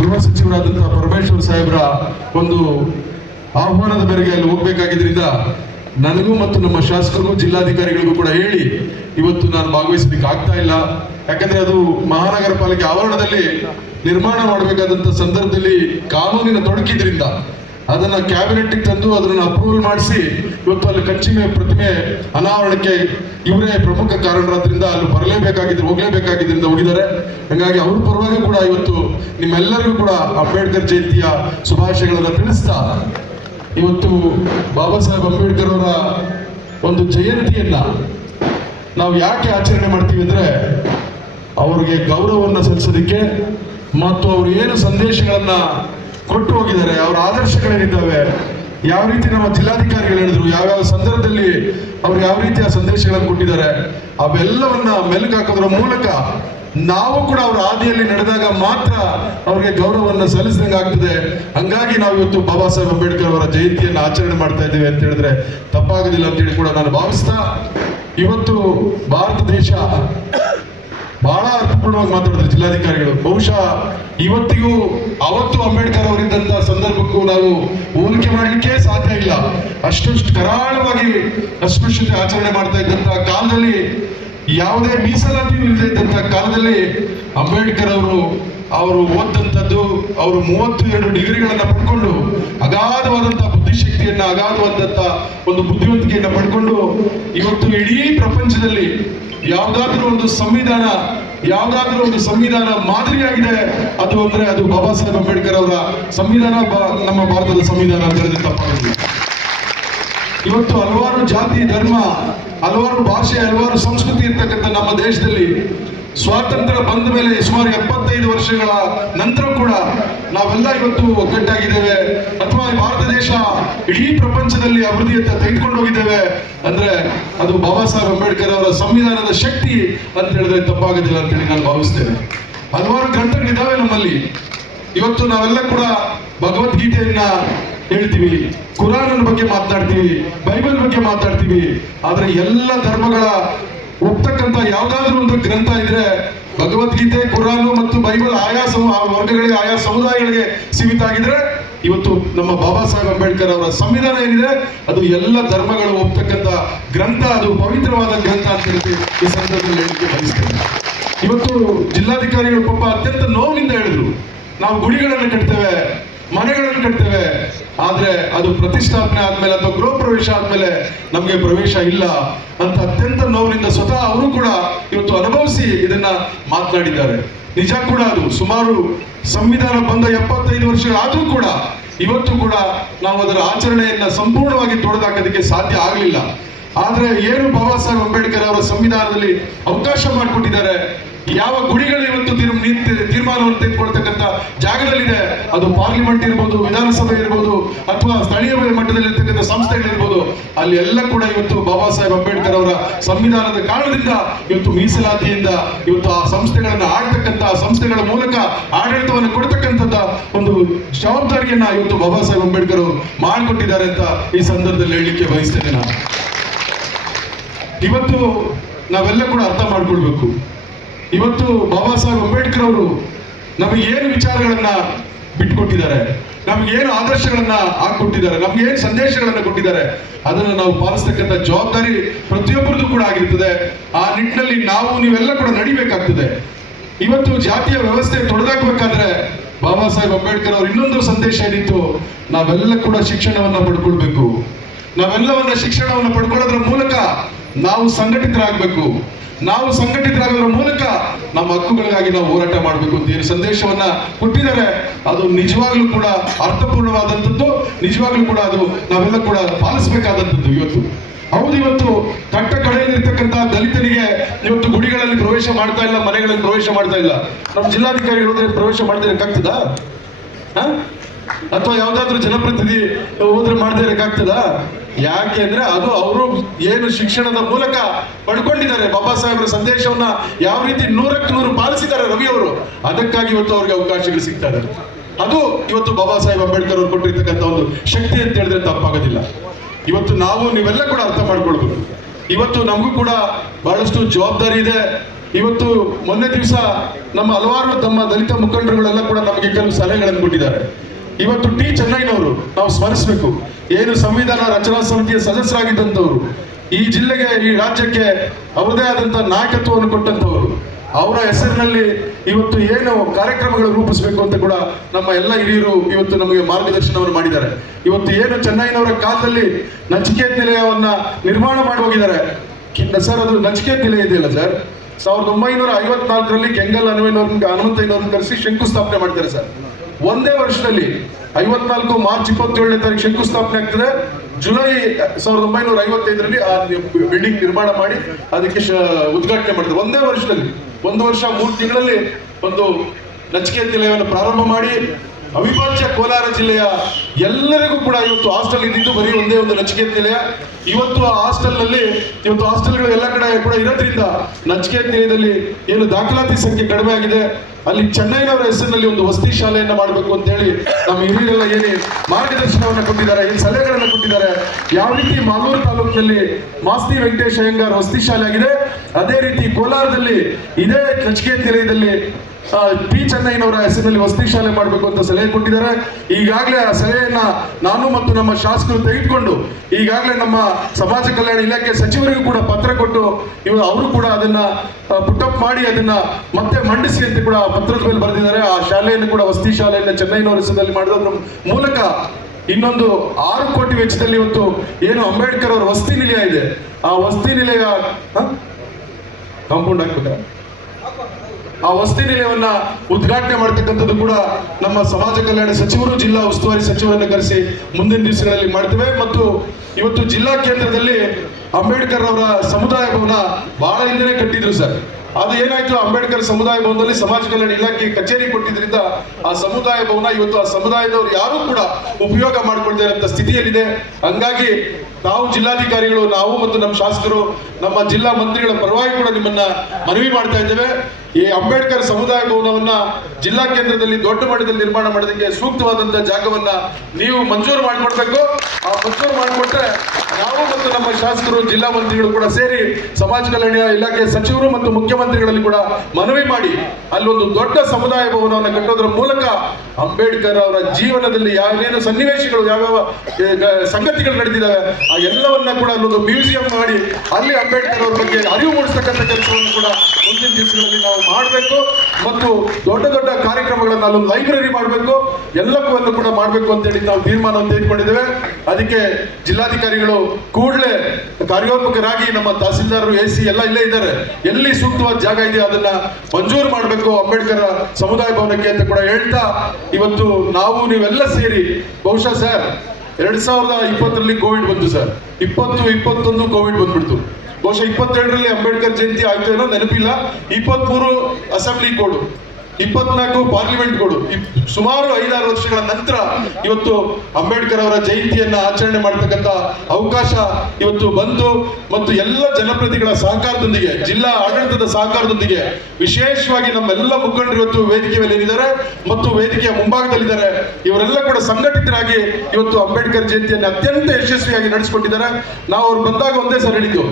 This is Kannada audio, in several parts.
ಗೃಹ ಸಚಿವರಾದಂತಹ ಪರಮೇಶ್ವರ್ ಸಾಹೇಬರ ಒಂದು ಆಹ್ವಾನದ ಮೇರೆಗೆ ಅಲ್ಲಿ ಹೋಗ್ಬೇಕಾಗಿದ್ರಿಂದ ನನಗೂ ಮತ್ತು ನಮ್ಮ ಶಾಸಕರಿಗೂ ಜಿಲ್ಲಾಧಿಕಾರಿಗಳಿಗೂ ಕೂಡ ಹೇಳಿ, ಇವತ್ತು ನಾನು ಭಾಗವಹಿಸಲಿಕ್ಕೆ ಆಗ್ತಾ ಇಲ್ಲ. ಯಾಕಂದ್ರೆ ಅದು ಮಹಾನಗರ ಪಾಲಿಕೆ ಆವರಣದಲ್ಲಿ ನಿರ್ಮಾಣ ಮಾಡಬೇಕಾದಂತ ಸಂದರ್ಭದಲ್ಲಿ ಕಾನೂನಿನ ತೊಡಕಿದ್ರಿಂದ ಅದನ್ನ ಕ್ಯಾಬಿನೆಟ್ ತಂದು ಅದನ್ನ ಅಪ್ರೂವಲ್ ಮಾಡಿಸಿ, ಇವತ್ತು ಅಲ್ಲಿ ಕಂಚಿಮೆ ಪ್ರತಿಮೆ ಅನಾವರಣಕ್ಕೆ ಇವರೇ ಪ್ರಮುಖ ಕಾರಣರಾದ್ರಿಂದ ಅಲ್ಲಿ ಹೋಗಲೇಬೇಕಾಗಿದೆ ಹೋಗ್ಲೇಬೇಕಾಗಿದ್ರಿಂದ ಹೋಗಿದ್ದಾರೆ. ಹಾಗಾಗಿ ಅವ್ರ ಪರವಾಗಿ ಕೂಡ ಇವತ್ತು ನಿಮ್ಮೆಲ್ಲರಿಗೂ ಕೂಡ ಅಂಬೇಡ್ಕರ್ ಜಯಂತಿಯ ಶುಭಾಶಯಗಳನ್ನು ತಿಳಿಸ್ತಾ, ಇವತ್ತು ಬಾಬಾ ಸಾಹೇಬ್ ಅಂಬೇಡ್ಕರ್ ಅವರ ಒಂದು ಜಯಂತಿಯನ್ನ ನಾವು ಯಾಕೆ ಆಚರಣೆ ಮಾಡ್ತೀವಿ ಅಂದ್ರೆ, ಅವರಿಗೆ ಗೌರವವನ್ನು ಸಲ್ಲಿಸೋದಕ್ಕೆ ಮತ್ತು ಅವರು ಏನು ಸಂದೇಶಗಳನ್ನ ಕೊಟ್ಟು ಹೋಗಿದ್ದಾರೆ. ಅವರ ಆದರ್ಶಗಳೇನಿದ್ದಾವೆ? ಯಾವ ರೀತಿ ನಮ್ಮ ಜಿಲ್ಲಾಧಿಕಾರಿಗಳು ಹೇಳಿದ್ರು? ಯಾವ್ಯಾವ ಸಂದರ್ಭದಲ್ಲಿ ಅವ್ರು ಯಾವ ರೀತಿಯ ಸಂದೇಶಗಳನ್ನು ಕೊಟ್ಟಿದ್ದಾರೆ? ಅವೆಲ್ಲವನ್ನ ಮೆಲುಕು ಹಾಕೋದ್ರ ಮೂಲಕ ನಾವು ಕೂಡ ಅವರ ಹಾದಿಯಲ್ಲಿ ನಡೆದಾಗ ಮಾತ್ರ ಅವ್ರಿಗೆ ಗೌರವವನ್ನು ಸಲ್ಲಿಸಿದಂಗೆ ಆಗ್ತದೆ. ಹಂಗಾಗಿ ನಾವು ಇವತ್ತು ಬಾಬಾ ಸಾಹೇಬ್ ಅಂಬೇಡ್ಕರ್ ಅವರ ಜಯಂತಿಯನ್ನು ಆಚರಣೆ ಮಾಡ್ತಾ ಇದ್ದೇವೆ ಅಂತ ಹೇಳಿದ್ರೆ ತಪ್ಪಾಗೋದಿಲ್ಲ ಅಂತೇಳಿ ಕೂಡ ನಾನು ಭಾವಿಸ್ತಾ, ಇವತ್ತು ಭಾರತ ದೇಶ ಬಹಳ ಅರ್ಥಪೂರ್ಣವಾಗಿ ಮಾತಾಡಿದ್ರು ಜಿಲ್ಲಾಧಿಕಾರಿಗಳು. ಬಹುಶಃ ಇವತ್ತಿಗೂ ಅವತ್ತು ಅಂಬೇಡ್ಕರ್ ಅವರಿದ್ದಂತ ಸಂದರ್ಭಕ್ಕೂ ನಾವು ಹೋಲಿಕೆ ಮಾಡಲಿಕ್ಕೆ ಸಾಧ್ಯ ಇಲ್ಲ. ಅಷ್ಟು ಕರಾಳವಾಗಿ ಅಸ್ಪೃಶ್ಯತೆ ಆಚರಣೆ ಮಾಡ್ತಾ ಇದ್ದಂತ ಕಾಲದಲ್ಲಿ ಯಾವುದೇ ಮೀಸಲಾತಿ ಇಲ್ಲದೆ ಇದ್ದಂತ ಕಾಲದಲ್ಲಿ ಅಂಬೇಡ್ಕರ್ ಅವರು ಅವರು ಓದಂತದ್ದು ಅವರು ಮೂವತ್ತು ಎರಡು ಡಿಗ್ರಿಗಳನ್ನ ಪಡ್ಕೊಂಡು ಅಗಾಧವಾದಂತಹ ಬುದ್ಧಿಶಕ್ತಿಯನ್ನ, ಅಗಾಧವಾದಂತ ಒಂದು ಬುದ್ಧಿವಂತಿಕೆಯನ್ನ ಪಡ್ಕೊಂಡು ಇವತ್ತು ಇಡೀ ಪ್ರಪಂಚದಲ್ಲಿ ಯಾವ್ದಾದ್ರೂ ಒಂದು ಸಂವಿಧಾನ ಯಾವ್ದಾದ್ರೂ ಒಂದು ಸಂವಿಧಾನ ಮಾದರಿಯಾಗಿದೆ ಅದು ಅಂದ್ರೆ ಅದು ಬಾಬಾ ಸಾಹೇಬ್ ಅಂಬೇಡ್ಕರ್ ಅವರ ಸಂವಿಧಾನ ನಮ್ಮ ಭಾರತದ ಸಂವಿಧಾನ ಅಂತ ಇವತ್ತು ಹಲವಾರು ಜಾತಿ, ಧರ್ಮ, ಹಲವಾರು ಭಾಷೆ, ಹಲವಾರು ಸಂಸ್ಕೃತಿ ಇರ್ತಕ್ಕಂಥ ನಮ್ಮ ದೇಶದಲ್ಲಿ ಸ್ವಾತಂತ್ರ್ಯ ಬಂದ ಮೇಲೆ ಸುಮಾರು ಎಪ್ಪತ್ತೈದು ವರ್ಷಗಳ ನಂತರ ಕೂಡ ನಾವೆಲ್ಲ ಇವತ್ತು ಒಗ್ಗಟ್ಟಾಗಿದ್ದೇವೆ. ಭಾರತ ದೇಶ ಇಡೀ ಪ್ರಪಂಚದಲ್ಲಿ ಅಭಿವೃದ್ಧಿಯತ್ತ ತೆಗೆದುಕೊಂಡು ಹೋಗಿದ್ದೇವೆ ಅಂದ್ರೆ ಅದು ಬಾಬಾ ಸಾಹೇಬ್ ಅಂಬೇಡ್ಕರ್ ಅವರ ಸಂವಿಧಾನದ ಶಕ್ತಿ ಅಂತ ಹೇಳಿದ್ರೆ ತಪ್ಪಾಗೋದಿಲ್ಲ ಅಂತೇಳಿ ನಾನು ಭಾವಿಸ್ತೇನೆ. ಹಲವಾರು ಗ್ರಂಥಗಳಿದ್ದಾವೆ ನಮ್ಮಲ್ಲಿ. ಇವತ್ತು ನಾವೆಲ್ಲ ಕೂಡ ಭಗವದ್ಗೀತೆಯನ್ನ ಹೇಳ್ತೀವಿ ಕುರಾನ್ ಬಗ್ಗೆ ಮಾತಾಡ್ತೀವಿ, ಬೈಬಲ್ ಬಗ್ಗೆ ಮಾತಾಡ್ತೀವಿ. ಆದ್ರೆ ಎಲ್ಲ ಧರ್ಮಗಳ ಒಪ್ತಕ್ಕಂತ ಯಾವ್ದಾದ್ರು ಒಂದು ಗ್ರಂಥ ಇದ್ರೆ ಭಗವದ್ಗೀತೆ, ಕುರಾನು ಮತ್ತು ಬೈಬಲ್ ಆಯಾ ಸಮ- ವರ್ಗಗಳಿಗೆ ಆಯಾ ಸಮುದಾಯಗಳಿಗೆ ಸೀಮಿತ ಆಗಿದ್ರೆ ಇವತ್ತು ನಮ್ಮ ಬಾಬಾ ಸಾಹೇಬ್ ಅಂಬೇಡ್ಕರ್ ಅವರ ಸಂವಿಧಾನ ಏನಿದೆ, ಅದು ಎಲ್ಲ ಧರ್ಮಗಳು ಒಪ್ತಕ್ಕಂಥ ಗ್ರಂಥ, ಅದು ಪವಿತ್ರವಾದ ಗ್ರಂಥ ಅಂತ ಹೇಳಿ ಈ ಸಂದರ್ಭದಲ್ಲಿ ಹೇಳಿಕೆ ಬಯಸ್ತೇನೆ. ಇವತ್ತು ಜಿಲ್ಲಾಧಿಕಾರಿಗಳು ಪಾಪ ಅತ್ಯಂತ ನೋವಿನಿಂದ ಹೇಳಿದ್ರು. ನಾವು ಗುಡಿಗಳನ್ನು ಕಟ್ತೇವೆ, ಮನೆಗಳನ್ನು ಕಟ್ತೇವೆ, ಆದ್ರೆ ಅದು ಪ್ರತಿಷ್ಠಾಪನೆ ಆದ್ಮೇಲೆ ಅಥವಾ ಗೃಹ ಪ್ರವೇಶ ಆದ್ಮೇಲೆ ನಮಗೆ ಪ್ರವೇಶ ಇಲ್ಲ ಅಂತ ಅತ್ಯಂತ ನೋವಿನಿಂದ ಸ್ವತಃ ಅವರು ಕೂಡ ಇವತ್ತು ಅನುಭವಿಸಿ ಇದನ್ನ ಮಾತನಾಡಿದ್ದಾರೆ. ನಿಜ ಕೂಡ ಅದು. ಸುಮಾರು ಸಂವಿಧಾನ ಬಂದ ಎಪ್ಪತ್ತೈದು ವರ್ಷಗಳಾದ್ರೂ ಕೂಡ ಇವತ್ತು ಕೂಡ ನಾವು ಅದರ ಆಚರಣೆಯನ್ನ ಸಂಪೂರ್ಣವಾಗಿ ತೊಡೆದಾಕೋದಕ್ಕೆ ಸಾಧ್ಯ ಆಗಲಿಲ್ಲ. ಆದ್ರೆ ಏನು ಬಾಬಾ ಸಾಹೇಬ್ ಅಂಬೇಡ್ಕರ್ ಅವರ ಸಂವಿಧಾನದಲ್ಲಿ ಅವಕಾಶ ಮಾಡಿಕೊಟ್ಟಿದ್ದಾರೆ ಯಾವ ಗುಡಿಗಳು ಇವತ್ತು ತೀರ್ಮಾನವನ್ನು ತೆಗೆದುಕೊಳ್ತಕ್ಕಂಥ ಜಾಗದಲ್ಲಿದೆ, ಅದು ಪಾರ್ಲಿಮೆಂಟ್ ಇರ್ಬೋದು, ವಿಧಾನಸಭೆ ಇರ್ಬೋದು, ಅಥವಾ ಸ್ಥಳೀಯ ಮಟ್ಟದಲ್ಲಿ ಇರ್ತಕ್ಕಂಥ ಸಂಸ್ಥೆಗಳಿರ್ಬೋದು, ಅಲ್ಲಿ ಎಲ್ಲ ಕೂಡ ಇವತ್ತು ಬಾಬಾ ಸಾಹೇಬ್ ಅಂಬೇಡ್ಕರ್ ಅವರ ಸಂವಿಧಾನದ ಕಾರಣದಿಂದ ಇವತ್ತು ಮೀಸಲಾತಿಯಿಂದ ಇವತ್ತು ಆ ಸಂಸ್ಥೆಗಳನ್ನು ಆಡ್ತಕ್ಕಂಥ ಸಂಸ್ಥೆಗಳ ಮೂಲಕ ಆಡಳಿತವನ್ನು ಕೊಡ್ತಕ್ಕಂಥದ್ದ ಒಂದು ಜವಾಬ್ದಾರಿಯನ್ನ ಇವತ್ತು ಬಾಬಾ ಸಾಹೇಬ್ ಅಂಬೇಡ್ಕರ್ ಅವರು ಮಾಡಿಕೊಟ್ಟಿದ್ದಾರೆ ಅಂತ ಈ ಸಂದರ್ಭದಲ್ಲಿ ಹೇಳಲಿಕ್ಕೆ ಬಯಸ್ತೇನೆ ನಾನು. ಇವತ್ತು ನಾವೆಲ್ಲ ಕೂಡ ಅರ್ಥ ಮಾಡ್ಕೊಳ್ಬೇಕು. ಇವತ್ತು ಬಾಬಾ ಸಾಹೇಬ್ ಅಂಬೇಡ್ಕರ್ ಅವರು ನಮಗೆ ಏನು ವಿಚಾರಗಳನ್ನ ಬಿಟ್ಕೊಟ್ಟಿದ್ದಾರೆ, ನಮ್ಗೆ ಏನು ಆದರ್ಶಗಳನ್ನ ಹಾಕೊಟ್ಟಿದ್ದಾರೆ ನಮ್ಗೆ ಏನು ಸಂದೇಶಗಳನ್ನ ಕೊಟ್ಟಿದ್ದಾರೆ, ಅದನ್ನ ನಾವು ಪಾಲಿಸ್ತಕ್ಕಂಥ ಜವಾಬ್ದಾರಿ ಪ್ರತಿಯೊಬ್ಬರದ್ದು ಕೂಡ ಆಗಿರ್ತದೆ. ಆ ನಿಟ್ಟಿನಲ್ಲಿ ನಾವು ನೀವೆಲ್ಲ ಕೂಡ ನಡಿಬೇಕಾಗ್ತದೆ. ಇವತ್ತು ಜಾತಿಯ ವ್ಯವಸ್ಥೆ ತೊಡೆದಾಕ್ಬೇಕಾದ್ರೆ ಬಾಬಾ ಸಾಹೇಬ್ ಅಂಬೇಡ್ಕರ್ ಅವ್ರ ಇನ್ನೊಂದು ಸಂದೇಶ ಏನಿತ್ತು, ನಾವೆಲ್ಲ ಕೂಡ ಶಿಕ್ಷಣವನ್ನ ಪಡ್ಕೊಳ್ಬೇಕು. ನಾವೆಲ್ಲವನ್ನ ಶಿಕ್ಷಣವನ್ನು ಪಡ್ಕೊಳ್ಳೋದ್ರ ಮೂಲಕ ನಾವು ಸಂಘಟಿತರಾಗಬೇಕು. ನಾವು ಸಂಘಟಿತರಾಗೋದ್ರ ಮೂಲಕ ನಮ್ಮ ಹಕ್ಕುಗಳಿಗಾಗಿ ನಾವು ಹೋರಾಟ ಮಾಡಬೇಕು ಅಂತ ಏನು ಸಂದೇಶವನ್ನ ಕೊಟ್ಟಿದ್ದಾರೆ. ಅದು ನಿಜವಾಗ್ಲೂ ಕೂಡ ಅರ್ಥಪೂರ್ಣವಾದಂಥದ್ದು. ನಿಜವಾಗ್ಲೂ ಕೂಡ ಅದು ನಾವೆಲ್ಲ ಕೂಡ ಪಾಲಿಸಬೇಕಾದಂಥದ್ದು ಇವತ್ತು. ಹೌದು, ಇವತ್ತು ಕಟ್ಟ ಕಡೆಯಲ್ಲಿರ್ತಕ್ಕಂಥ ದಲಿತರಿಗೆ ಇವತ್ತು ಗುಡಿಗಳಲ್ಲಿ ಪ್ರವೇಶ ಮಾಡ್ತಾ ಇಲ್ಲ, ಮನೆಗಳಲ್ಲಿ ಪ್ರವೇಶ ಮಾಡ್ತಾ ಇಲ್ಲ. ನಮ್ಮ ಜಿಲ್ಲಾಧಿಕಾರಿ ಹೋದ್ರೆ ಪ್ರವೇಶ ಮಾಡ್ದಿರಕ್ಕಾಗ್ತದಾ ಹ? ಅಥವಾ ಯಾವ್ದಾದ್ರು ಜನಪ್ರತಿನಿಧಿ ಹೋದ್ರೆ ಮಾಡದೇ ಇರಕ್ಕಾಗ್ತದ? ಯಾಕೆ ಅಂದ್ರೆ ಅದು ಅವರು ಏನು ಶಿಕ್ಷಣದ ಮೂಲಕ ಪಡ್ಕೊಂಡಿದ್ದಾರೆ. ಬಾಬಾ ಸಾಹೇಬರ ಸಂದೇಶವನ್ನ ಯಾವ ರೀತಿ ನೂರಕ್ಕೆ ನೂರು ಪಾಲಿಸಿದ್ದಾರೆ ರವಿ ಅವರು, ಅದಕ್ಕಾಗಿ ಇವತ್ತು ಅವ್ರಿಗೆ ಅವಕಾಶಗಳು ಸಿಗ್ತಾ ಇದೆ ಅದು ಇವತ್ತು ಬಾಬಾ ಸಾಹೇಬ್ ಅಂಬೇಡ್ಕರ್ ಅವರು ಕೊಟ್ಟಿರ್ತಕ್ಕಂಥ ಒಂದು ಶಕ್ತಿ ಅಂತ ಹೇಳಿದ್ರೆ ತಪ್ಪಾಗೋದಿಲ್ಲ. ಇವತ್ತು ನಾವು ನೀವೆಲ್ಲ ಕೂಡ ಅರ್ಥ ಮಾಡ್ಕೊಳ್ಬೇಕು. ಇವತ್ತು ನಮಗೂ ಕೂಡ ಬಹಳಷ್ಟು ಜವಾಬ್ದಾರಿ ಇದೆ. ಇವತ್ತು ಮೊನ್ನೆ ದಿವಸ ನಮ್ಮ ಹಲವಾರು ತಮ್ಮ ದಲಿತ ಮುಖಂಡರುಗಳೆಲ್ಲ ಕೂಡ ನಮಗೆ ಕೆಲವು ಸಲಹೆಗಳನ್ನು ಕೊಟ್ಟಿದ್ದಾರೆ. ಇವತ್ತು ಟಿ. ಚೆನ್ನೈನವರು ನಾವು ಸ್ಮರಿಸಬೇಕು. ಏನು ಸಂವಿಧಾನ ರಚನಾ ಸಮಿತಿಯ ಸದಸ್ಯರಾಗಿದ್ದಂಥವ್ರು, ಈ ಜಿಲ್ಲೆಗೆ, ಈ ರಾಜ್ಯಕ್ಕೆ ಅವರದೇ ಆದಂತ ನಾಯಕತ್ವವನ್ನು ಕೊಟ್ಟಂತವರು ಅವರ ಹೆಸರಿನಲ್ಲಿ ಇವತ್ತು ಏನು ಕಾರ್ಯಕ್ರಮಗಳು ರೂಪಿಸಬೇಕು ಅಂತ ಕೂಡ ನಮ್ಮ ಎಲ್ಲ ಹಿರಿಯರು ಇವತ್ತು ನಮಗೆ ಮಾರ್ಗದರ್ಶನವನ್ನು ಮಾಡಿದ್ದಾರೆ. ಇವತ್ತು ಏನು ಚೆನ್ನೈನವರ ಕಾಲದಲ್ಲಿ ನಚಿಕೇತ್ ನಿಲಯವನ್ನ ನಿರ್ಮಾಣ ಮಾಡಿ ಹೋಗಿದ್ದಾರೆ. ಸರ್, ಅದು ನಚಿಕೇತ್ ನಿಲಯ ಇದೆಯಲ್ಲ ಸರ್? ಸಾವಿರದ ಒಂಬೈನೂರ ಐವತ್ನಾಲ್ಕರಲ್ಲಿ ಕೆಂಗಲ್ ಹನುಮೈನವ್ರನ್ನ ಹನುಮಂತಯ್ಯನವ್ರನ್ನ ಕರೆಸಿ ಶಂಕುಸ್ಥಾಪನೆ ಮಾಡ್ತಾರೆ ಸರ್. ಒಂದೇ ವರ್ಷದಲ್ಲಿ ಐವತ್ನಾಲ್ಕು ಮಾರ್ಚ್ ಇಪ್ಪತ್ತೇಳನೇ ತಾರೀಕು ಶಂಕುಸ್ಥಾಪನೆ ಆಗ್ತದೆ. ಜುಲೈ ಸಾವಿರದ ಒಂಬೈನೂರ ಐವತ್ತೈದರಲ್ಲಿ ಆ ಬಿಲ್ಡಿಂಗ್ ನಿರ್ಮಾಣ ಮಾಡಿ ಅದಕ್ಕೆ ಉದ್ಘಾಟನೆ ಮಾಡ್ತಾರೆ. ಒಂದೇ ವರ್ಷದಲ್ಲಿ, ಒಂದು ವರ್ಷ, ಮೂರು ತಿಂಗಳಲ್ಲಿ ಒಂದು ನಚಿಕೆ ನಿಲಯವನ್ನು ಪ್ರಾರಂಭ ಮಾಡಿ, ಅವಿಭಾಜ್ಯ ಕೋಲಾರ ಜಿಲ್ಲೆಯ ಎಲ್ಲರಿಗೂ ಕೂಡ ಇವತ್ತು ಹಾಸ್ಟೆಲ್ ಇದ್ದಿದ್ದು ಬರೀ ಒಂದೇ ಒಂದು ನಚಿಕೇತ್ ನಿಲಯ. ಇವತ್ತು ಆ ಹಾಸ್ಟೆಲ್ನಲ್ಲಿ, ಇವತ್ತು ಹಾಸ್ಟೆಲ್ಗಳು ಎಲ್ಲ ಕಡೆ ಕೂಡ ಇರೋದ್ರಿಂದ ನಚಿಕೇತ್ ನಿಲಯದಲ್ಲಿ ಏನು ದಾಖಲಾತಿ ಸಂಖ್ಯೆ ಕಡಿಮೆ ಆಗಿದೆ. ಅಲ್ಲಿ ಚೆನ್ನೈನವರ ಹೆಸರಿನಲ್ಲಿ ಒಂದು ವಸತಿ ಶಾಲೆಯನ್ನು ಮಾಡಬೇಕು ಅಂತ ಹೇಳಿ ನಮ್ಮ ಹಿರಿಯರೆಲ್ಲ ಏನು ಮಾರ್ಗದರ್ಶನವನ್ನು ಕೊಟ್ಟಿದ್ದಾರೆ, ಏನು ಸಲಹೆಗಳನ್ನು ಕೊಟ್ಟಿದ್ದಾರೆ, ಯಾವ ರೀತಿ ಮಾಲೂರು ತಾಲೂಕಿನಲ್ಲಿ ಮಾಸ್ತಿ ವೆಂಕಟೇಶ್ ಅಯ್ಯಂಗಾರ್ ವಸತಿ ಶಾಲೆ ಆಗಿದೆ, ಅದೇ ರೀತಿ ಕೋಲಾರದಲ್ಲಿ ಇದೇ ನಚಿಕೇತ್ ನಿಲಯದಲ್ಲಿ ಪಿ ಚೆನ್ನಯ್ಯನವರ ಹೆಸರಿನಲ್ಲಿ ವಸತಿ ಶಾಲೆ ಮಾಡಬೇಕು ಅಂತ ಸಲಹೆ ಕೊಟ್ಟಿದ್ದಾರೆ. ಈಗಾಗಲೇ ಆ ಸಲಹೆಯನ್ನ ನಾನು ಮತ್ತು ನಮ್ಮ ಶಾಸಕರು ತೆಗೆದುಕೊಂಡು, ಈಗಾಗಲೇ ನಮ್ಮ ಸಮಾಜ ಕಲ್ಯಾಣ ಇಲಾಖೆ ಸಚಿವರಿಗೂ ಕೂಡ ಪತ್ರ ಕೊಟ್ಟು ಇವರು ಅವರು ಕೂಡ ಅದನ್ನ ಪುಟ್ಟಪ್ ಮಾಡಿ ಅದನ್ನ ಮತ್ತೆ ಮಂಡಿಸಿ ಅಂತ ಕೂಡ ಪತ್ರದ ಮೇಲೆ ಬರೆದಿದ್ದಾರೆ. ಆ ಶಾಲೆಯನ್ನು ಕೂಡ ವಸತಿ ಶಾಲೆಯನ್ನು ಚೆನ್ನೈನವರ ಹೆಸರಿನಲ್ಲಿ ಮಾಡೋದ್ರ ಮೂಲಕ ಇನ್ನೊಂದು ಆರು ಕೋಟಿ ವೆಚ್ಚದಲ್ಲಿ ಇವತ್ತು ಏನು ಅಂಬೇಡ್ಕರ್ ಅವರ ವಸತಿ ನಿಲಯ ಇದೆ. ಆ ವಸತಿ ನಿಲಯ ಕಾಂಪೌಂಡ್ ಹಾಕ್ಬೇಕಾ? ಆ ವಸತಿ ನಿಲಯವನ್ನ ಉದ್ಘಾಟನೆ ಮಾಡ್ತಕ್ಕಂಥದ್ದು ಕೂಡ ನಮ್ಮ ಸಮಾಜ ಕಲ್ಯಾಣ ಸಚಿವರು, ಜಿಲ್ಲಾ ಉಸ್ತುವಾರಿ ಸಚಿವರನ್ನ ಕರೆಸಿ ಮುಂದಿನ ದಿವಸಗಳಲ್ಲಿ ಮಾಡ್ತೇವೆ. ಮತ್ತು ಇವತ್ತು ಜಿಲ್ಲಾ ಕೇಂದ್ರದಲ್ಲಿ ಅಂಬೇಡ್ಕರ್ ಅವರ ಸಮುದಾಯ ಭವನ ಬಹಳ ಹಿಂದೆ ಕಟ್ಟಿದ್ರು ಸರ್. ಅದು ಏನಾಯ್ತು? ಅಂಬೇಡ್ಕರ್ ಸಮುದಾಯ ಭವನದಲ್ಲಿ ಸಮಾಜ ಕಲ್ಯಾಣ ಇಲಾಖೆ ಕಚೇರಿ ಕೊಟ್ಟಿದ್ರಿಂದ ಆ ಸಮುದಾಯ ಭವನ ಇವತ್ತು ಆ ಸಮುದಾಯದವರು ಯಾರು ಕೂಡ ಉಪಯೋಗ ಮಾಡ್ಕೊಳ್ತಾ ಇರುವಂತ ಸ್ಥಿತಿಯಲ್ಲಿದೆ. ಹಂಗಾಗಿ ನಾವು ಜಿಲ್ಲಾಧಿಕಾರಿಗಳು, ನಾವು ಮತ್ತು ನಮ್ಮ ಶಾಸಕರು, ನಮ್ಮ ಜಿಲ್ಲಾ ಮಂತ್ರಿಗಳ ಪರವಾಗಿ ಕೂಡ ನಿಮ್ಮನ್ನ ಮನವಿ ಮಾಡ್ತಾ ಇದ್ದೇವೆ. ಈ ಅಂಬೇಡ್ಕರ್ ಸಮುದಾಯ ಭವನವನ್ನ ಜಿಲ್ಲಾ ಕೇಂದ್ರದಲ್ಲಿ, ದೊಡ್ಡ ಮಟ್ಟದಲ್ಲಿ ನಿರ್ಮಾಣ ಮಾಡೋದಕ್ಕೆ ಸೂಕ್ತವಾದಂತಹ ಜಾಗವನ್ನ ನೀವು ಮಂಜೂರು ಮಾಡಿಕೊಡ್ಬೇಕು. ಆ ಮಂಜೂರು ಮಾಡಿಕೊಟ್ರೆ ನಾವು ಮತ್ತು ನಮ್ಮ ಶಾಸಕರು, ಜಿಲ್ಲಾ ಮಂತ್ರಿಗಳು ಕೂಡ ಸೇರಿ ಸಮಾಜ ಕಲ್ಯಾಣ ಇಲಾಖೆ ಸಚಿವರು ಮತ್ತು ಮುಖ್ಯಮಂತ್ರಿಗಳಲ್ಲಿ ಕೂಡ ಮನವಿ ಮಾಡಿ ಅಲ್ಲೊಂದು ದೊಡ್ಡ ಸಮುದಾಯ ಭವನವನ್ನು ಕಟ್ಟೋದ್ರ ಮೂಲಕ ಅಂಬೇಡ್ಕರ್ ಅವರ ಜೀವನದಲ್ಲಿ ಯಾವೇನು ಸನ್ನಿವೇಶಗಳು, ಯಾವ್ಯಾವ ಸಂಗತಿಗಳು ನಡೆದಿದ್ದಾವೆ, ಆ ಎಲ್ಲವನ್ನ ಕೂಡ ಅಲ್ಲೊಂದು ಮ್ಯೂಸಿಯಂ ಮಾಡಿ ಅಲ್ಲಿ ಅಂಬೇಡ್ಕರ್ ಅವ್ರ ಬಗ್ಗೆ ಅರಿವು ಮೂಡಿಸ್ತಕ್ಕಂಥ ಕೆಲಸವನ್ನು ಕೂಡ ಮುಂದಿನ ದಿವಸಗಳಲ್ಲಿ ನಾವು ಮಾಡಬೇಕು ಮತ್ತು ದೊಡ್ಡ ದೊಡ್ಡ ಕಾರ್ಯಕ್ರಮಗಳನ್ನು ಅಲ್ಲೊಂದು ಲೈಬ್ರರಿ ಮಾಡಬೇಕು ಎಲ್ಲಕ್ಕೂ ಕೂಡ ಮಾಡಬೇಕು ಅಂತೇಳಿ ನಾವು ತೀರ್ಮಾನವನ್ನು ತೆಗೆದುಕೊಂಡಿದ್ದೇವೆ. ಅದಕ್ಕೆ ಜಿಲ್ಲಾಧಿಕಾರಿಗಳು ಕೂಡಲೇ ಕಾರ್ಯೋನ್ಮುಖರಾಗಿ ನಮ್ಮ ತಹಸೀಲ್ದಾರರು, ಎ ಸಿ ಎಲ್ಲ ಇಲ್ಲೇ ಇದ್ದಾರೆ. ಎಲ್ಲಿ ಸೂಕ್ತವಾದ ಜಾಗ ಇದೆಯೋ ಅದನ್ನ ಮಂಜೂರು ಮಾಡಬೇಕು ಅಂಬೇಡ್ಕರ್ ಸಮುದಾಯ ಭವನಕ್ಕೆ ಅಂತ ಕೂಡ ಹೇಳ್ತಾ ಇವತ್ತು ನಾವು ನೀವೆಲ್ಲ ಸೇರಿ, ಬಹುಶಃ ಸರ್, ಎರಡ್ ಸಾವಿರದ ಇಪ್ಪತ್ತರಲ್ಲಿ ಕೋವಿಡ್ ಬಂತು ಸರ್. ಇಪ್ಪತ್ತು, ಇಪ್ಪತ್ತೊಂದು ಕೋವಿಡ್ ಬಂದ್ಬಿಡ್ತು. ಬಹುಶಃ ಇಪ್ಪತ್ತೆರಡರಲ್ಲಿ ಅಂಬೇಡ್ಕರ್ ಜಯಂತಿ ಆಯ್ತು ಏನೋ ನೆನಪಿಲ್ಲ. ಇಪ್ಪತ್ಮೂರು ಅಸೆಂಬ್ಲಿ ಕೋಡು. ಇಪ್ಪತ್ನಾಲ್ಕು ಪಾರ್ಲಿಮೆಂಟ್ಗಳು ಸುಮಾರು ಐದಾರು ವರ್ಷಗಳ ನಂತರ ಇವತ್ತು ಅಂಬೇಡ್ಕರ್ ಅವರ ಜಯಂತಿಯನ್ನ ಆಚರಣೆ ಮಾಡತಕ್ಕಂತ ಅವಕಾಶ ಇವತ್ತು ಬಂತು ಮತ್ತು ಎಲ್ಲ ಜನಪ್ರತಿಗಳ ಸಹಕಾರದೊಂದಿಗೆ, ಜಿಲ್ಲಾ ಆಡಳಿತದ ಸಹಕಾರದೊಂದಿಗೆ ವಿಶೇಷವಾಗಿ ನಮ್ಮೆಲ್ಲ ಮುಖಂಡರು ಇವತ್ತು ವೇದಿಕೆ ಮೇಲೆ ಏನಿದ್ದಾರೆ ಮತ್ತು ವೇದಿಕೆಯ ಮುಂಭಾಗದಲ್ಲಿದ್ದಾರೆ. ಇವರೆಲ್ಲ ಕೂಡ ಸಂಘಟಿತರಾಗಿ ಇವತ್ತು ಅಂಬೇಡ್ಕರ್ ಜಯಂತಿಯನ್ನು ಅತ್ಯಂತ ಯಶಸ್ವಿಯಾಗಿ ನಡೆಸಿಕೊಟ್ಟಿದ್ದಾರೆ. ನಾವು ಅವ್ರು ಬಂದಾಗ ಒಂದೇ ಸರ್ ಹೇಳಿದ್ದು,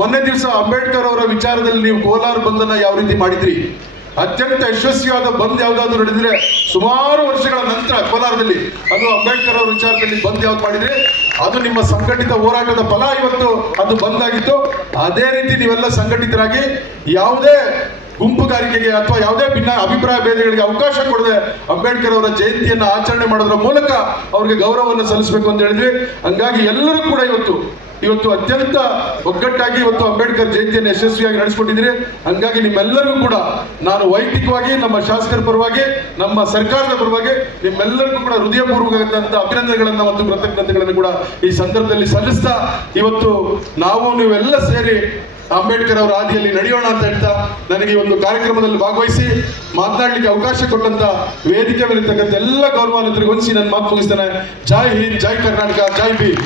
ಮೊನ್ನೆ ದಿವಸ ಅಂಬೇಡ್ಕರ್ ಅವರ ವಿಚಾರದಲ್ಲಿ ನೀವು ಕೋಲಾರ ಬಂದನ್ನ ಯಾವ ರೀತಿ ಮಾಡಿದ್ರಿ? ಅತ್ಯಂತ ಯಶಸ್ವಿಯಾದ ಬಂದ್ ಯಾವ್ದಾದ್ರು ನಡೆದಿದ್ರೆ ಸುಮಾರು ವರ್ಷಗಳ ನಂತರ ಕೋಲಾರದಲ್ಲಿ ಅದು ಅಂಬೇಡ್ಕರ್ ಅವರ ವಿಚಾರದಲ್ಲಿ ಬಂದ್ ಯಾವ್ದು ಮಾಡಿದ್ರೆ ಅದು ನಿಮ್ಮ ಸಂಘಟಿತ ಹೋರಾಟದ ಫಲ ಇವತ್ತು ಅದು ಬಂದಾಗಿತ್ತು. ಅದೇ ರೀತಿ ನೀವೆಲ್ಲ ಸಂಘಟಿತರಾಗಿ ಯಾವುದೇ ಗುಂಪುಗಾರಿಕೆಗೆ ಅಥವಾ ಯಾವುದೇ ಭಿನ್ನ ಅಭಿಪ್ರಾಯ ಭೇದಗಳಿಗೆ ಅವಕಾಶ ಕೊಡದೆ ಅಂಬೇಡ್ಕರ್ ಅವರ ಜಯಂತಿಯನ್ನ ಆಚರಣೆ ಮಾಡೋದ್ರ ಮೂಲಕ ಅವ್ರಿಗೆ ಗೌರವವನ್ನು ಸಲ್ಲಿಸಬೇಕು ಅಂತ ಹೇಳಿದ್ವಿ. ಹಂಗಾಗಿ ಎಲ್ಲರೂ ಕೂಡ ಇವತ್ತು ಇವತ್ತು ಅತ್ಯಂತ ಒಗ್ಗಟ್ಟಾಗಿ ಇವತ್ತು ಅಂಬೇಡ್ಕರ್ ಜಯಂತಿಯನ್ನು ಯಶಸ್ವಿಯಾಗಿ ನಡೆಸಿಕೊಂಡಿದ್ದೀರಿ ಹಂಗಾಗಿ ನಿಮ್ಮೆಲ್ಲರಿಗೂ ಕೂಡ ನಾನು ವೈಯಕ್ತಿಕವಾಗಿ, ನಮ್ಮ ಶಾಸಕರ ಪರವಾಗಿ, ನಮ್ಮ ಸರ್ಕಾರದ ಪರವಾಗಿ ನಿಮ್ಮೆಲ್ಲರಿಗೂ ಕೂಡ ಹೃದಯಪೂರ್ವಕವಾದಂತಹ ಅಭಿನಂದನೆಗಳನ್ನು ಮತ್ತು ಕೃತಜ್ಞತೆಗಳನ್ನು ಕೂಡ ಈ ಸಂದರ್ಭದಲ್ಲಿ ಸಲ್ಲಿಸ್ತಾ, ಇವತ್ತು ನಾವು ನೀವೆಲ್ಲ ಸೇರಿ ಅಂಬೇಡ್ಕರ್ ಅವರ ಹಾದಿಯಲ್ಲಿ ನಡೆಯೋಣ ಅಂತ ಹೇಳ್ತಾ, ನನಗೆ ಒಂದು ಕಾರ್ಯಕ್ರಮದಲ್ಲಿ ಭಾಗವಹಿಸಿ ಮಾತನಾಡಲಿಕ್ಕೆ ಅವಕಾಶ ಕೊಟ್ಟಂತ ವೇದಿಕೆ ಮೇಲೆ ಎಲ್ಲ ಗೌರವಾನ್ವಿತರಿಗೆ ಹೊಂದಿಸಿ ನನ್ನ ಮಾತು ಮುಗಿಸ್ತೇನೆ. ಜೈ ಹಿಂದ್, ಜೈ ಕರ್ನಾಟಕ, ಜೈ ಭೀಮ್.